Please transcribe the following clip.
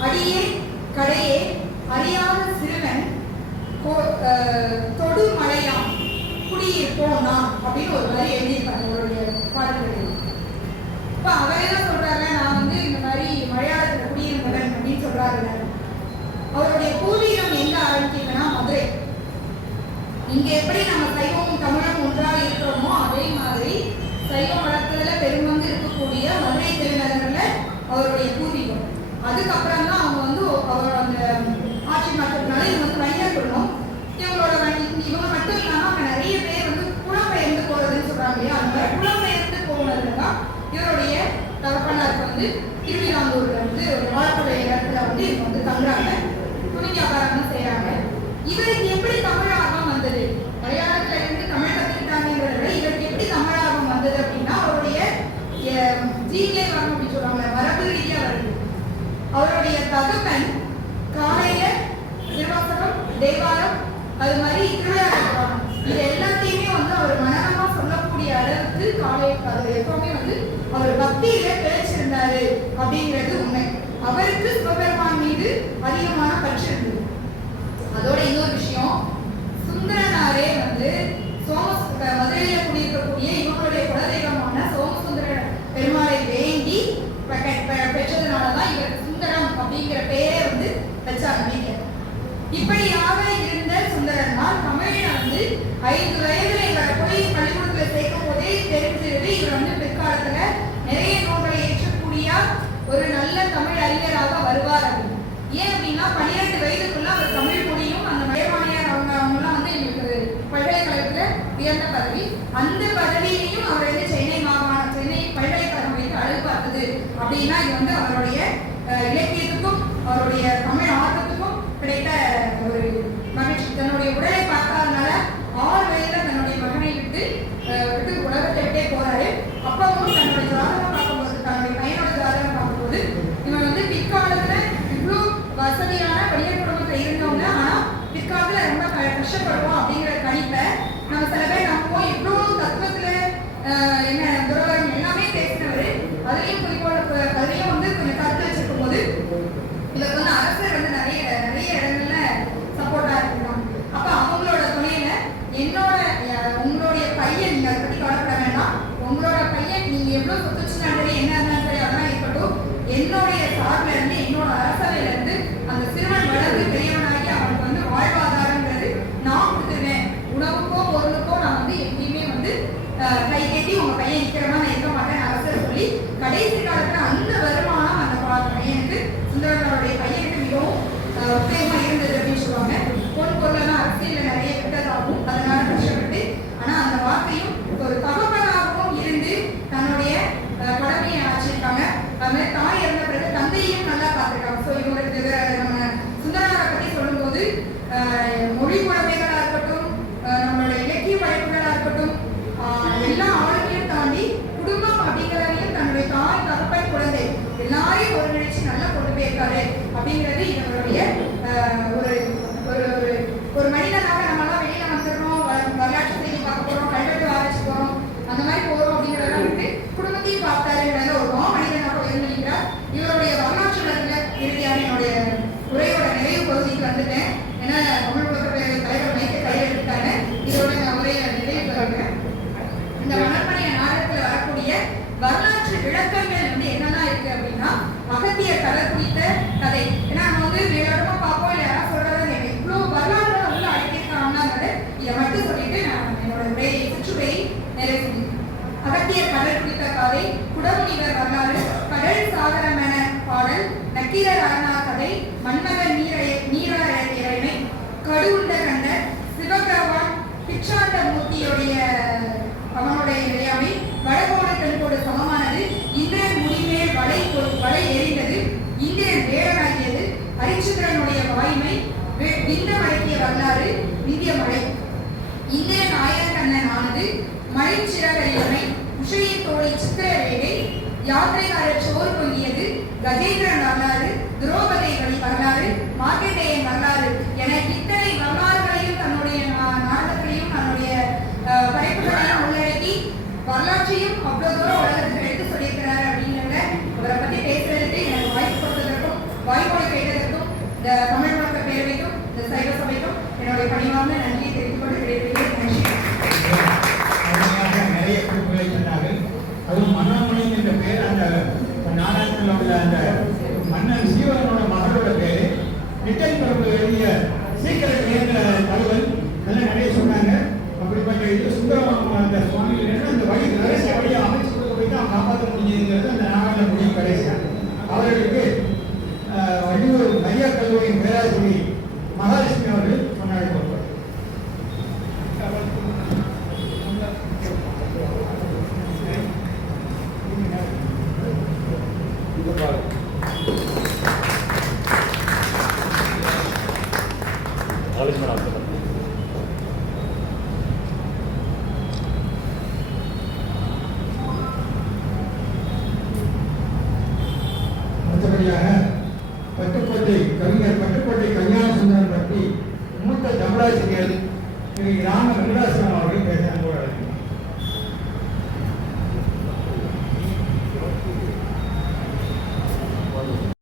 அடியே கடையே அறியாத சிறுவன் கோ- தொடு மலையாம் குடியிருப்போம் நான் அப்படின்னு ஒரு மாதிரி எழுதியிருப்பாங்க அவருடைய பாடல்களில். இப்ப அவர் என்ன சொல்றாங்க நான் வந்து இந்த மாதிரி மலையாளத்துல குடியிருந்தவன் அப்படின்னு சொல்றாருல்ல. அவருடைய பூர்வீகம் எங்க ஆரம்பிக்குதுன்னா மதுரை. இங்க எப்படி நம்ம சைவமும் தமிழும் ஒன்றாக இருக்கிறோமோ அதே மாதிரி சைவ வழக்குல பெரும்பங்கு இருக்கக்கூடிய மதுரை திருநகர்ல அவருடைய பூர்வீகம் அதுக்கப்புறம் தான் அவங்க வந்து அவர் அந்த ஆட்சி மாற்றத்தினால இவங்க வந்து வணிகர் குடும்பம் இவங்களோட வணி இவங்க மட்டும் இல்லாம அங்க நிறைய பேர் வந்து புலம்பெயர்ந்து போறதுன்னு சொல்றாங்க இல்லையா அந்த மாதிரி புலம்பெயர்ந்து போனதுல தான் இவருடைய தகப்பனாருக்கு வந்து திருவிதாங்கூர்ல வந்து ஒரு வாழக்கூடிய இடத்துல வந்து இவங்க வந்து தங்குறாங்க. துணி வியாபாரம் செய்யறாங்க இவருக்கு எப்படி தமிழ் ஆர்வம் வந்தது? மலையாளத்துல இருந்து தமிழ் கத்துக்கிட்டாங்கிறத விட இவருக்கு எப்படி தமிழ் ஆர்வம் வந்தது அப்படின்னா அவருடைய ஜீவிலே வரும் அப்படின்னு சொல்றாங்க மரபு ரீதியா வருது. அவருடைய தகப்பன் காலையில திருவாசகம் தேவாரம் அது மாதிரி திருவிழா இது எல்லாத்தையுமே வந்து அவர் மனநமா சொல்லக்கூடிய அளவுக்கு காலை அது எப்பவுமே வந்து அவர் பக்தியில பேச்சு பிழைச்சிருந்தாரு அப்படிங்கிறது உண்மை. அவருக்கு சிவபெருமான் மீது அதிகமான பற்று இருந்தது. அதோட இன்னொரு விஷயம் சுந்தரனாரே வந்து சோம மதுரையில குடியிருக்கக்கூடிய இவங்களுடைய குலதெய்வமான சோமசுந்தர பெருமாளை வேண்டி பெற்றதுனாலதான் இவர் சுந்தரம் அப்படிங்கிற பேரே வந்து வச்சாங்க இப்படி இப்படியாக இருந்த சுந்தரனால் தமிழ்ல வந்து ஐந்து வயதுல இவரை போய் பள்ளிக்கூடத்துல சேர்க்கும் போதே தெரிஞ்சிருந்து இவர் வந்து பிற்காலத்துல நிறைய நோய் ஏற்றக்கூடிய ஒரு நல்ல தமிழ் அறிஞராக வருவார் அப்படின்னு ஏன் அப்படின்னா பன்னிரெண்டு வயதுக்குள்ள அவர் தமிழ் மொழியும் அந்த மலைவாணியார் அவங்க அவங்கலாம் வந்து எங்களுக்கு பல்கலைக்கழகத்துல உயர்ந்த பதவி. அந்த பதவியையும் அவர் வந்து சென்னை மாகாண சென்னை பல்கலைக்கழகம் வைத்து அழகு பார்த்தது. அப்படின்னா இது வந்து அவரோட கடைசி காலத்துல அந்த வருமானம் அந்த பா- பையனுக்கு சுந்தரனுடைய பையனுக்கு மிகவும் அஹ், இருந்தது அப்படின்னு சொல்லுவாங்க. பொன் பொருளெல்லாம் அரசியல நிறைய விட்டதாகவும் அதனால கஷ்டப்பட்டு ஆனா அந்த வார்த்தையும் ஒரு தகவலாகவும் இருந்து தன்னுடைய கடமையை ஆச்சிருக்காங்க அது மாதிரி தாய் இறந்த பிறகு தந்தையும் நல்லா பார்த்துருக்காங்க. ஸோ இவங்களுக்கு நம்ம சுந்தரனாரை பத்தி சொல்லும்போது மொழி புலமைகளா கொண்டு போயிருக்காரு அப்படிங்கிறது அகத்திய கடல் குறித்த கதை குடமுனிவர் வரலாறு கடல் சாகரமென பாடல் நக்கீர அரணா கதை மன்னவர் நீரைய இறைமை கடுவுண்ட கண்டர் சிவபிரவான் பிச்சாண்ட மூர்த்தியுடைய அவனுடைய நிலையாமை வடகோண தென்கோடு சமமானது இந்திரன் முடிமேல் வலை வலை எரிந்தது இந்திரன் வேடனாகியது ஹரிச்சந்திரனுடைய வாய்மை வி- விந்தம் அடக்கிய வரலாறு விந்திய மழை. இந்திரன் ஆயிரக்கண்ணன் ஆனது மலைச்சிறகரிமை விஷய தோழி சித்திரவேலை யாத்திரைக்காரர் சோர் பொங்கியது கஜேந்திரன் வரலாறு துரோபதை வழி வரலாறு மார்க்கண்டேயன் வரலாறு என இத்தனை வரலாறுகளையும் தன்னுடைய நாடகத்தையும் தன்னுடைய படைப்புகளையும் உள்ளடக்கி வரலாற்றையும் அவ்வளவு தூரம் உலகத்துக்கு எடுத்து சொல்லியிருக்கிறார் அப்படிங்கிறத அவரை பற்றி பேசுறதுக்கு எனக்கு வாய்ப்பு கொடுத்ததற்கும் வாய்ப்போடு கேட்டதற்கும் இந்த தமிழ் மக்கள் பேரவைக்கும் இந்த சைவ சபைக்கும் என்னுடைய பணிவாக நிட்டல் பிரபு எழுதிய சீக்கிரம் என்ற தகவல் அதெல்லாம் நிறைய சொன்னாங்க. அப்படிப்பட்ட இது சுந்தரமான அந்த சுவாமிகள் அந்த வழி நிறைய வழியை அமைச்சு கொடுக்க போய் தான் காப்பாற்ற முடியுங்கிறது அந்த வெங்கடாசிரியர் திரு ராம வெங்கடாசிரம் அவர்கள் பேசுகிறாங்க